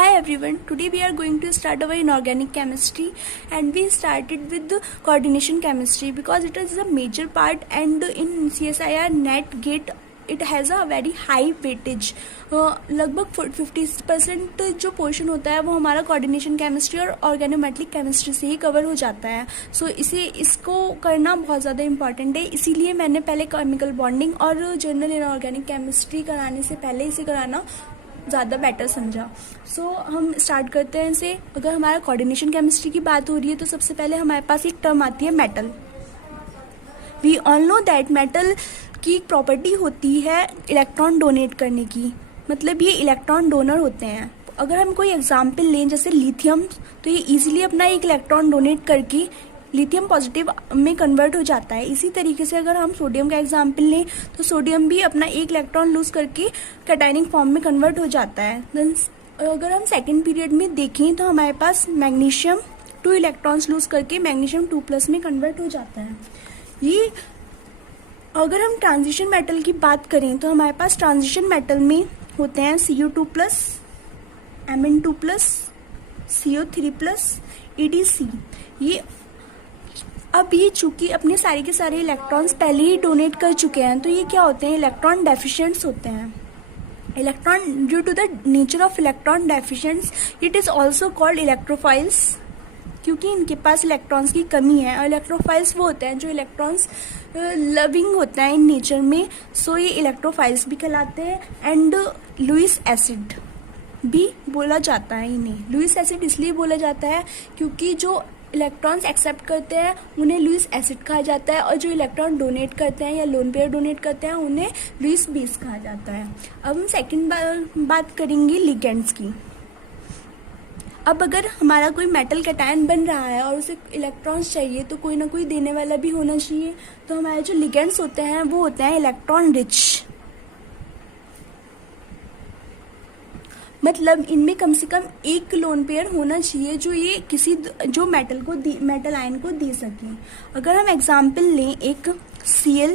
Hi everyone, today we are going to start our inorganic chemistry and we started with the coordination chemistry because it is a major part and in CSIR NET GATE it has a very high weightage. लगभग 50% जो portion होता है वो हमारा coordination chemistry और organometallic chemistry से ही cover हो जाता है. सो इसको करना बहुत ज़्यादा इंपॉर्टेंट है, इसीलिए मैंने पहले केमिकल बॉन्डिंग और जनरल इनऑर्गेनिक केमिस्ट्री कराने से पहले इसे कराना ज़्यादा बेटर समझा. सो हम स्टार्ट करते हैं इसे. अगर हमारा कोऑर्डिनेशन केमिस्ट्री की बात हो रही है तो सबसे पहले हमारे पास एक टर्म आती है metal. We all know that metal की एक प्रॉपर्टी होती है इलेक्ट्रॉन डोनेट करने की, मतलब ये इलेक्ट्रॉन डोनर होते हैं. अगर हम कोई एग्जाम्पल लें जैसे लिथियम, तो ये इजीली अपना एक इलेक्ट्रॉन डोनेट करके लिथियम पॉजिटिव में कन्वर्ट हो जाता है. इसी तरीके से अगर हम सोडियम का एग्जाम्पल लें तो सोडियम भी अपना एक इलेक्ट्रॉन लूज करके कैटायनिक फॉर्म में कन्वर्ट हो जाता है. अगर हम सेकेंड पीरियड में देखें तो हमारे पास मैग्नीशियम 2 इलेक्ट्रॉन्स लूज करके मैग्नीशियम 2+ में कन्वर्ट हो जाता है. ये अगर हम ट्रांजिशन मेटल की बात करें तो हमारे पास ट्रांजिशन मेटल में होते हैं Cu2+, Mn2+, CO3+, EDC. ये चूंकि अपने सारे के सारे इलेक्ट्रॉन्स पहले ही डोनेट कर चुके हैं तो ये क्या होते हैं, इलेक्ट्रॉन डेफिशिएंट्स होते हैं. Electron due to the nature of electron deficients it is also called electrophiles, क्योंकि इनके पास इलेक्ट्रॉन्स की कमी है. और इलेक्ट्रोफाइल्स वो होते हैं जो इलेक्ट्रॉन्स लविंग होता है इन नेचर में. सो ये इलेक्ट्रोफाइल्स भी कहलाते हैं. एंड लुईस एसिड भी बोला जाता है इन्हें. लुईस एसिड इसलिए बोला जाता है क्योंकि जो इलेक्ट्रॉन्स एक्सेप्ट करते हैं उन्हें लुईस एसिड कहा जाता है और जो इलेक्ट्रॉन डोनेट करते हैं या लोन पेयर डोनेट करते हैं उन्हें लुईस बेस कहा जाता है. अब हम सेकंड बात करेंगे लिगेंड्स की. अब अगर हमारा कोई मेटल कैटायन बन रहा है और उसे इलेक्ट्रॉन्स चाहिए तो कोई ना कोई देने वाला भी होना चाहिए. तो हमारे जो लिगेंड्स होते हैं वो होते हैं इलेक्ट्रॉन रिच, मतलब इनमें कम से कम एक लोन पेयर होना चाहिए जो मेटल आयन को दे सके. अगर हम एग्जाम्पल लें एक Cl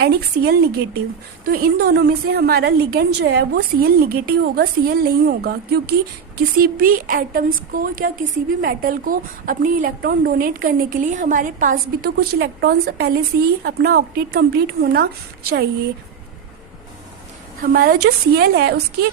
एंड एक Cl निगेटिव, तो इन दोनों में से हमारा लिगेंड जो है वो Cl निगेटिव होगा, Cl नहीं होगा, क्योंकि किसी भी एटम्स को या किसी भी मेटल को अपनी इलेक्ट्रॉन डोनेट करने के लिए हमारे पास भी तो कुछ इलेक्ट्रॉन्स पहले से ही अपना ऑक्टेट कंप्लीट होना चाहिए. हमारा जो Cl है उसकी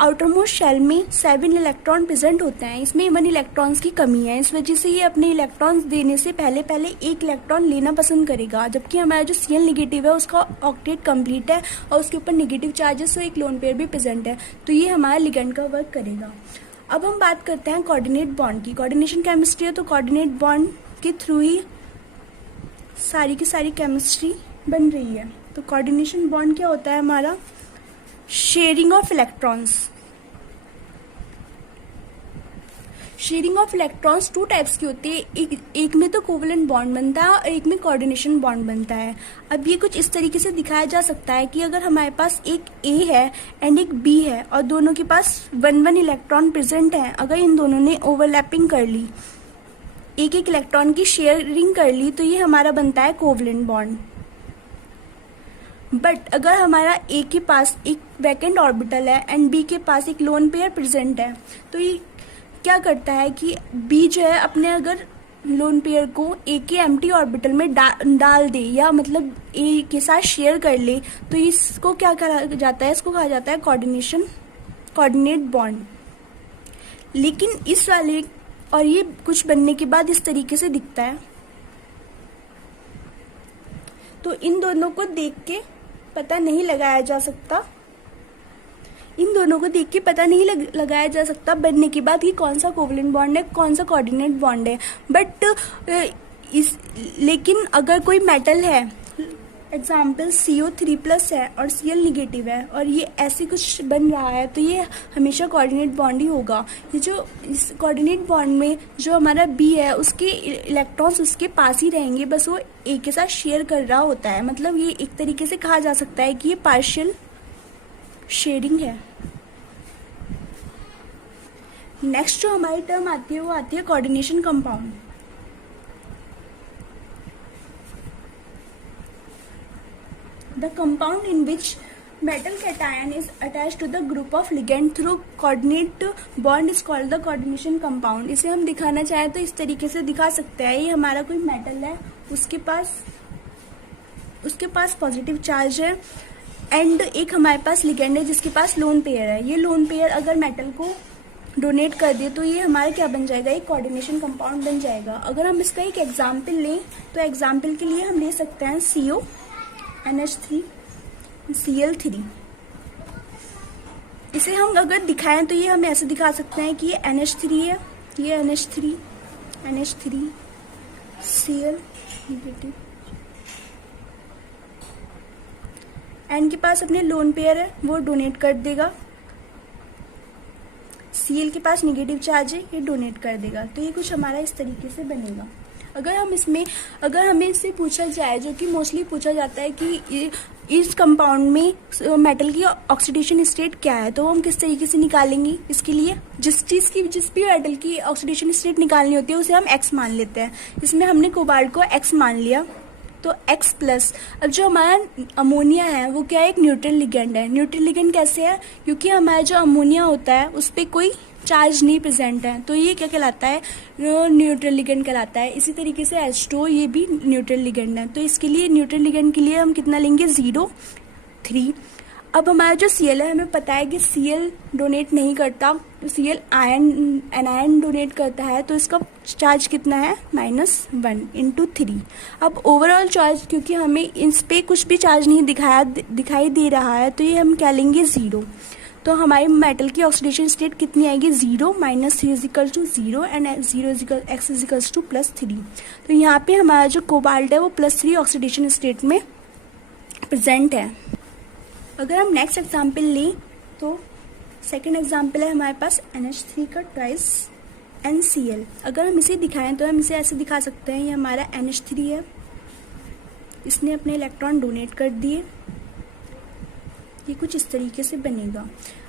आउटर मोस्ट शेल में 7 इलेक्ट्रॉन प्रेजेंट होते हैं. इसमें 1 इलेक्ट्रॉन्स की कमी है, इस वजह से ये अपने इलेक्ट्रॉन्स देने से पहले एक इलेक्ट्रॉन लेना पसंद करेगा. जबकि हमारा जो Cl निगेटिव है उसका ऑक्टेट कंप्लीट है और उसके ऊपर नेगेटिव चार्जेस और एक लोन पेयर भी प्रेजेंट है, तो ये हमारा लिगेंड का वर्क करेगा. अब हम बात करते हैं कोऑर्डिनेट बॉन्ड की. कोऑर्डिनेशन केमिस्ट्री है तो कोऑर्डिनेट बॉन्ड के थ्रू ही सारी की सारी केमिस्ट्री बन रही है. तो कोऑर्डिनेशन बॉन्ड क्या होता है हमारा, sharing of electrons. Sharing of electrons 2 types की होती है. एक में तो कोवलेंट बॉन्ड बनता है और एक में कोऑर्डिनेशन बॉन्ड बनता है. अब ये कुछ इस तरीके से दिखाया जा सकता है कि अगर हमारे पास एक A है एंड एक B है और दोनों के पास 1 इलेक्ट्रॉन प्रेजेंट है, अगर इन दोनों ने ओवरलैपिंग कर ली, एक इलेक्ट्रॉन की शेयरिंग कर ली, तो ये हमारा बनता है कोवलेंट बॉन्ड. बट अगर हमारा A के पास एक वैकेंट ऑर्बिटल है एंड B के पास एक लोन पेयर प्रेजेंट है, तो ये क्या करता है कि B जो है अपने अगर लोन पेयर को A के एम्प्टी ऑर्बिटल में डाल दे या मतलब A के साथ शेयर कर ले, तो इसको क्या कहा जाता है, इसको कहा जाता है कोऑर्डिनेट बॉन्ड. लेकिन इस वाले और ये कुछ बनने के बाद इस तरीके से दिखता है. तो इन दोनों को देख के पता नहीं लगाया जा सकता बनने के बाद कि कौन सा कोवलेंट बॉन्ड है, कौन सा कोऑर्डिनेट बॉन्ड है. बट लेकिन अगर कोई मेटल है, एग्जाम्पल CO3+ है और Cl निगेटिव है और ये ऐसे कुछ बन रहा है, तो ये हमेशा कोऑर्डिनेट बॉन्ड ही होगा. ये जो इस कोऑर्डिनेट बॉन्ड में जो हमारा B है उसके इलेक्ट्रॉन्स उसके पास ही रहेंगे, बस वो A के साथ शेयर कर रहा होता है. मतलब ये एक तरीके से कहा जा सकता है कि ये पार्शियल शेयरिंग है. नेक्स्ट जो हमारी टर्म आती है वो आती है coordination compound. The compound in which metal cation is attached to the group of ligand through coordinate bond is called the coordination compound. इसे हम दिखाना चाहें तो इस तरीके से दिखा सकते हैं. ये हमारा कोई मेटल है, उसके पास पॉजिटिव चार्ज है एंड एक हमारे पास लिगेंड है जिसके पास लोन पेयर है. ये लोन पेयर अगर मेटल को डोनेट कर दिए तो ये हमारा क्या बन जाएगा, एक कोऑर्डिनेशन कंपाउंड बन जाएगा. अगर हम इसका एक एग्जाम्पल लें तो एग्जाम्पल के लिए हम ले सकते हैं CONH3 Cl3. इसे हम अगर दिखाएं तो ये हम ऐसे दिखा सकते हैं कि ये NH3 है, ये NH3 Cl नेगेटिव, एन के पास अपने लोन पेयर है, वो डोनेट कर देगा. Cl के पास नेगेटिव चार्ज है, ये डोनेट कर देगा. तो ये कुछ हमारा इस तरीके से बनेगा. अगर हमें इससे पूछा जाए, जो कि मोस्टली पूछा जाता है कि इस कंपाउंड में मेटल की ऑक्सीडेशन स्टेट क्या है, तो हम किस तरीके से निकालेंगे. इसके लिए जिस भी मेटल की ऑक्सीडेशन स्टेट निकालनी होती है उसे हम X मान लेते हैं. इसमें हमने कोबाल्ट को X मान लिया तो X प्लस. अब जो हमारा अमोनिया है वो क्या है, एक न्यूट्रल लिगेंड है. न्यूट्रल लिगेंड कैसे है, क्योंकि हमारा जो अमोनिया होता है उस पर कोई चार्ज नहीं प्रेजेंट है, तो ये क्या कहलाता है, न्यूट्रल लिगेंड कहलाता है. इसी तरीके से H2O ये भी न्यूट्रल लिगेंड है. तो इसके लिए न्यूट्रल लिगेंड के लिए हम कितना लेंगे, 0, 3. अब हमारा जो Cl है, हमें पता है कि Cl डोनेट नहीं करता, तो Cl एनायन डोनेट करता है, तो इसका चार्ज कितना है, -1 × 3. अब ओवरऑल चार्ज, क्योंकि हमें इस पे कुछ भी चार्ज नहीं दिखाई दे रहा है, तो ये हम क्या लेंगे, 0. तो हमारे मेटल की ऑक्सीडेशन स्टेट कितनी आएगी, 0, -3 = 0 एंड X = +3. तो यहाँ पे हमारा जो कोबाल्ट है वो +3 ऑक्सीडेशन स्टेट में प्रेजेंट है. अगर हम नेक्स्ट एग्जाम्पल लें तो सेकेंड एग्जाम्पल है हमारे पास NH3 का ट्वाइस NCl. अगर हम इसे दिखाएं तो हम इसे ऐसे दिखा सकते हैं, ये हमारा NH3 है, इसने अपने इलेक्ट्रॉन डोनेट कर दिए. ये कुछ इस तरीके से बनेगा.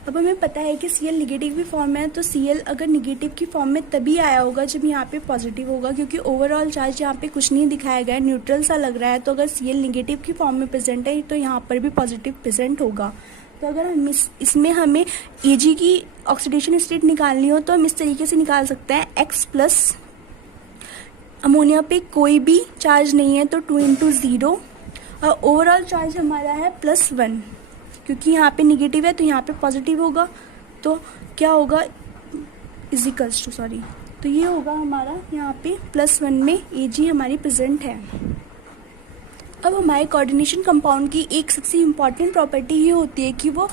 अब हमें पता है कि Cl निगेटिव की फॉर्म में है, तो Cl अगर निगेटिव की फॉर्म में तभी आया होगा जब यहाँ पे पॉजिटिव होगा, क्योंकि ओवरऑल चार्ज यहाँ पे कुछ नहीं दिखाया गया है, न्यूट्रल सा लग रहा है. तो अगर Cl निगेटिव की फॉर्म में प्रेजेंट है तो यहाँ पर भी पॉजिटिव प्रेजेंट होगा. तो अगर हम इसमें हमें Ag की ऑक्सीडेशन स्टेट निकालनी हो तो हम इस तरीके से निकाल सकते हैं, X प्लस अमोनिया पे कोई भी चार्ज नहीं है तो 2 × 0 और ओवरऑल चार्ज हमारा है +1, क्योंकि यहाँ पे निगेटिव है तो यहाँ पे पॉजिटिव होगा. तो क्या होगा, तो ये होगा हमारा यहाँ पे +1 में Ag हमारी प्रेजेंट है. अब हमारे कोऑर्डिनेशन कंपाउंड की एक सबसे इम्पॉर्टेंट प्रॉपर्टी ये होती है कि वो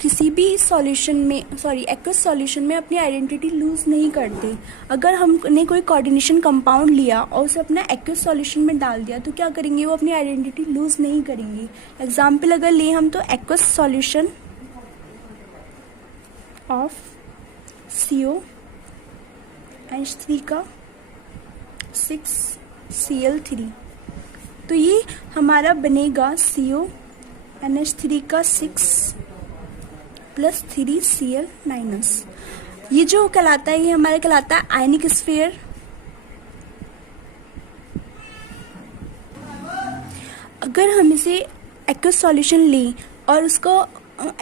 किसी भी एक्वस सॉल्यूशन में अपनी आइडेंटिटी लूज नहीं करते. अगर हमने कोई कोऑर्डिनेशन कंपाउंड लिया और उसे अपना एक्वस सॉल्यूशन में डाल दिया तो क्या करेंगे, वो अपनी आइडेंटिटी लूज नहीं करेंगे. एग्जाम्पल अगर लें हम तो एक्वस सॉल्यूशन ऑफ CONH3 का 6Cl3. तो ये हमारा बनेगा CONH3 का 6 + 3Cl-. ये जो कहलाता है, ये हमारा कहलाता है आयनिक स्फीयर. अगर हम इसे एक्वस सॉल्यूशन लें और उसको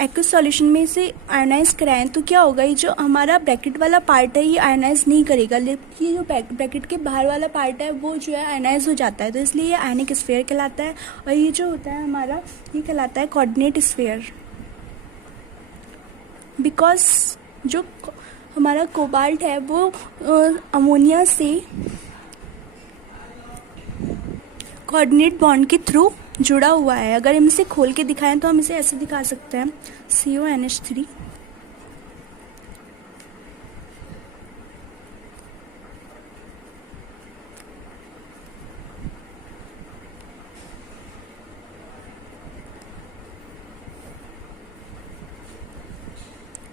एक्वस सॉल्यूशन में इसे आयनाइज कराएं तो क्या होगा, ये जो हमारा ब्रैकेट वाला पार्ट है ये आयनाइज नहीं करेगा, लेकिन ये जो ब्रैकेट के बाहर वाला पार्ट है वो जो है आयनाइज हो जाता है. तो इसलिए ये आयनिक स्फीयर कहलाता है. और ये जो होता है हमारा, ये कहलाता है कोऑर्डिनेट स्फीयर, बिकॉज जो हमारा कोबाल्ट है वो अमोनिया से कोऑर्डिनेट बॉन्ड के थ्रू जुड़ा हुआ है. अगर हम इसे खोल के दिखाएं तो हम इसे ऐसे दिखा सकते हैं, CONH3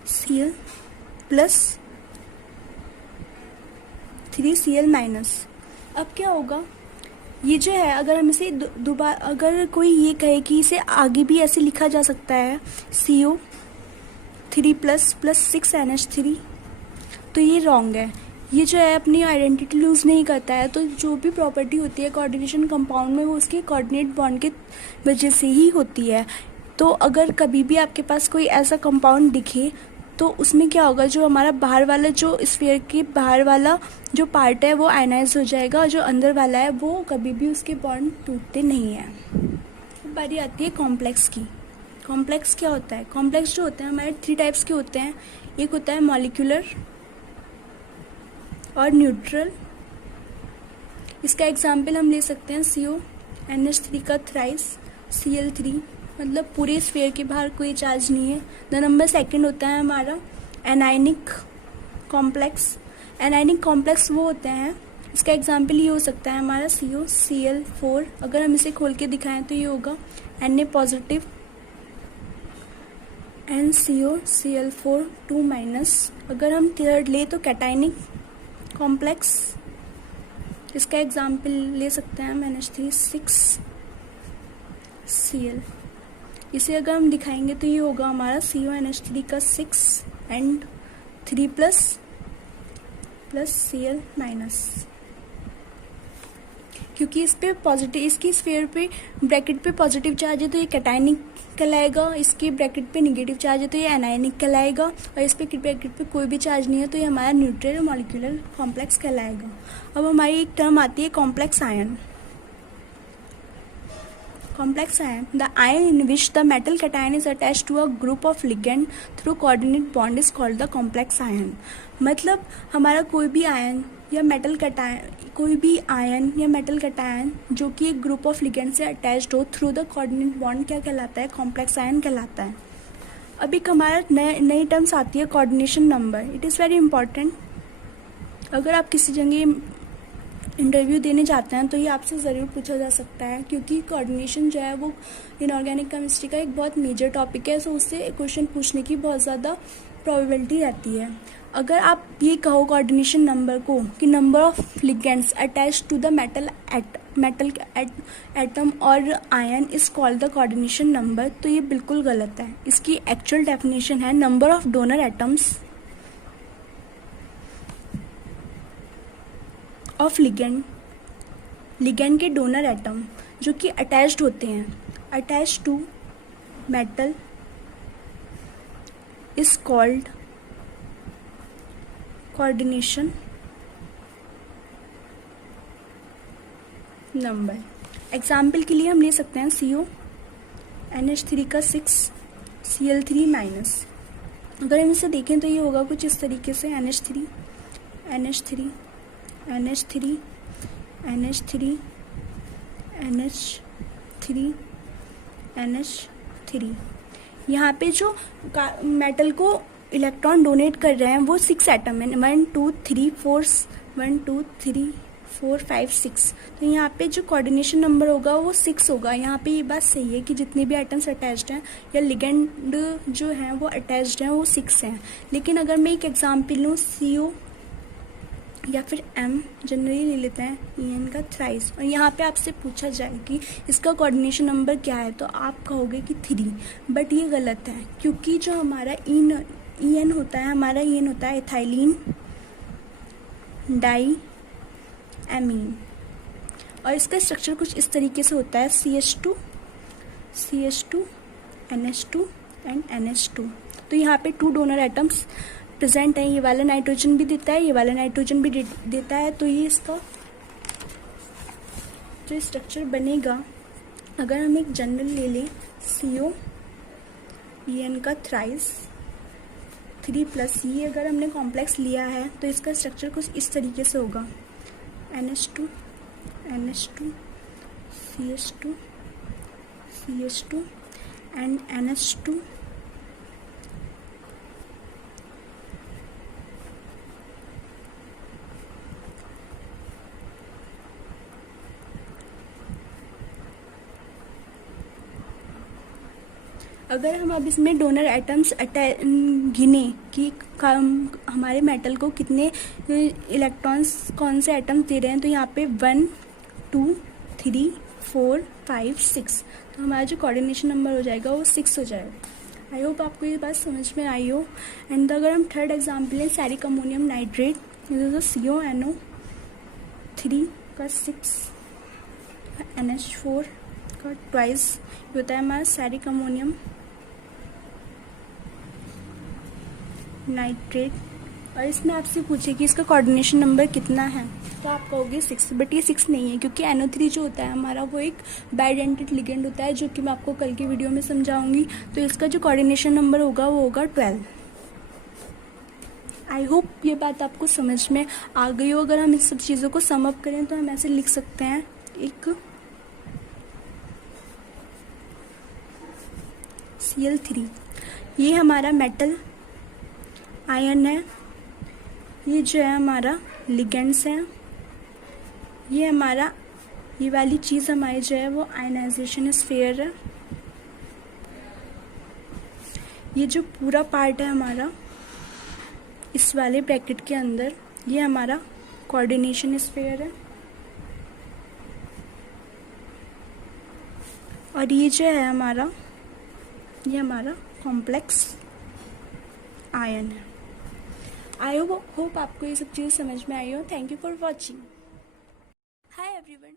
Cl प्लस 3Cl-. अब क्या होगा, ये जो है अगर हम इसे दोबारा, अगर कोई ये कहे कि इसे आगे भी ऐसे लिखा जा सकता है, CO3 + 6NH3, तो ये रॉन्ग है. ये जो है अपनी आइडेंटिटी लूज नहीं करता है. तो जो भी प्रॉपर्टी होती है कोऑर्डिनेशन कंपाउंड में वो उसके कोऑर्डिनेट बॉन्ड के वजह से ही होती है. तो अगर कभी भी आपके पास कोई ऐसा कंपाउंड दिखे तो उसमें क्या होगा, जो हमारा बाहर वाला, जो स्फीयर के बाहर वाला जो पार्ट है वो आयनाइज हो जाएगा, और जो अंदर वाला है वो कभी भी उसके बॉन्ड टूटते नहीं हैं। अब बारी आती है कॉम्प्लेक्स की। कॉम्प्लेक्स क्या होता है? कॉम्प्लेक्स जो होते हैं हमारे 3 टाइप्स के होते हैं। एक होता है मॉलिक्यूलर और न्यूट्रल। इसका एग्जाम्पल हम ले सकते हैं CONH3 का थ्राइस Cl3, मतलब पूरे स्फीयर के बाहर कोई चार्ज नहीं है। द नंबर सेकंड होता है हमारा एनायनिक कॉम्प्लेक्स। एनायनिक कॉम्प्लेक्स वो होते हैं, इसका एग्जाम्पल ये हो सकता है हमारा COCl4। अगर हम इसे खोल के दिखाएं तो ये होगा Na पॉजिटिव NCOCl4 2 माइनस। अगर हम थर्ड ले तो कैटायनिक कॉम्प्लेक्स, इसका एग्जाम्पल ले सकते हैं हम NH3 6Cl। इसे अगर हम दिखाएंगे तो ये होगा हमारा CONH3 का 6 एंड 3 प्लस Cl माइनस। क्योंकि इस पे पॉजिटिव, इसकी स्फीयर पे ब्रैकेट पे पॉजिटिव चार्ज है तो ये कैटायनिक कहलाएगा, इसकी ब्रैकेट पे नेगेटिव चार्ज है तो ये एनायनिक कहलाएगा, और इस पे ब्रैकेट पे कोई भी चार्ज नहीं है तो ये हमारा न्यूट्रल मॉलिक्यूलर कॉम्प्लेक्स कहलाएगा। अब हमारी एक टर्म आती है complex ion. Complex ion, the ion in which the metal cation is attached to a group of ligand through coordinate bond is called the complex ion। मतलब हमारा कोई भी आयन या मेटल कैटायन जो कि एक ग्रुप ऑफ लिगेंड से attached हो थ्रू द कोऑर्डिनेट बॉन्ड क्या कहलाता है? कॉम्प्लेक्स आयन कहलाता है। अब एक हमारा नई टर्म्स आती है coordination number. It is very important. अगर आप किसी जगह इंटरव्यू देने जाते हैं तो ये आपसे ज़रूर पूछा जा सकता है, क्योंकि कोऑर्डिनेशन जो है वो इनऑर्गेनिक केमिस्ट्री का एक बहुत मेजर टॉपिक है, सो उससे क्वेश्चन पूछने की बहुत ज़्यादा प्रोबेबिलिटी रहती है। अगर आप ये कहो कोऑर्डिनेशन नंबर को कि number of ligands attach to the metal atom और ion is called the coordination number, तो ये बिल्कुल गलत है। इसकी एक्चुअल डेफिनेशन है number of donor atoms of ligand के डोनर एटम जो कि अटैच्ड होते हैं, attach to metal is called coordination number. Example के लिए हम ले सकते हैं CONH3 का 6 Cl3 माइनस। अगर हम इसे देखें तो ये होगा कुछ इस तरीके से NH3 NH3 NH3 NH3 NH3 NH3। यहाँ पे जो मेटल को इलेक्ट्रॉन डोनेट कर रहे हैं वो 6 एटम है, 1 2 3 4 1 2 3 4 5 6। तो यहाँ पे जो कोऑर्डिनेशन नंबर होगा वो 6 होगा। यहाँ पे ये बात सही है कि जितने भी एटम्स अटैच्ड हैं या लिगेंड जो हैं वो अटैच्ड हैं वो 6 हैं। लेकिन अगर मैं एक एग्जाम्पल लूँ CO या फिर M जनरली ले लेते हैं EN का थ्राइस, और यहाँ पे आपसे पूछा जाए कि इसका कोऑर्डिनेशन नंबर क्या है तो आप कहोगे कि 3, बट ये गलत है, क्योंकि जो हमारा EN होता है, हमारा EN होता है एथाइलिन डाई एमीन, और इसका स्ट्रक्चर कुछ इस तरीके से होता है CH2 NH2 एंड NH2। तो यहाँ पे 2 डोनर एटम्स प्रेजेंट है, ये वाला नाइट्रोजन भी देता है, ये वाला नाइट्रोजन भी देता है। तो ये इसका जो स्ट्रक्चर बनेगा, अगर हम एक जनरल ले लें COEN का थ्राइस 3 प्लस, ये अगर हमने कॉम्प्लेक्स लिया है तो इसका स्ट्रक्चर कुछ इस तरीके से होगा NH2 CH2 एंड NH2 अगर हम अब इसमें डोनर एटम्स गिने कि हमारे मेटल को कितने इलेक्ट्रॉन्स कौन से एटम्स दे रहे हैं, तो यहाँ पे 1 2 3 4 5 6, तो हमारा जो कोऑर्डिनेशन नंबर हो जाएगा वो 6 हो जाएगा। आई होप आपको ये बात समझ में आई हो। एंड अगर हम थर्ड एग्जाम्पल है सैरिक अमोनियम नाइट्रेट, CONO3 का 6 NH4 इसका ट्वाइस होता है हमारा सेरिक अमोनियम नाइट्रेट। और इसमें आपसे पूछे कि इसका कोऑर्डिनेशन नंबर कितना है, तो आप कहोगे 6, बट ये 6 नहीं है, क्योंकि NO3 जो होता है हमारा वो एक बाइडेंटेड लिगेंड होता है, जो कि मैं आपको कल की वीडियो में समझाऊंगी। तो इसका जो कोऑर्डिनेशन नंबर होगा वो होगा 12। आई होप ये बात आपको समझ में आ गई हो। अगर हम इन सब चीज़ों को सम अप करें तो हम ऐसे लिख सकते हैं, एक Cl3 ये हमारा मेटल आयन है, ये जो है हमारा लिगेंड्स है, ये हमारा ये वाली चीज़ हमारी जो है वो आयनाइजेशन स्फीयर है, ये जो पूरा पार्ट है हमारा इस वाले ब्रैकेट के अंदर ये हमारा कोऑर्डिनेशन स्फीयर है, और ये जो है हमारा ये हमारा कॉम्प्लेक्स आयन है। आई होप आपको ये सब चीज़ समझ में आई हो। Thank you for watching. Hi everyone.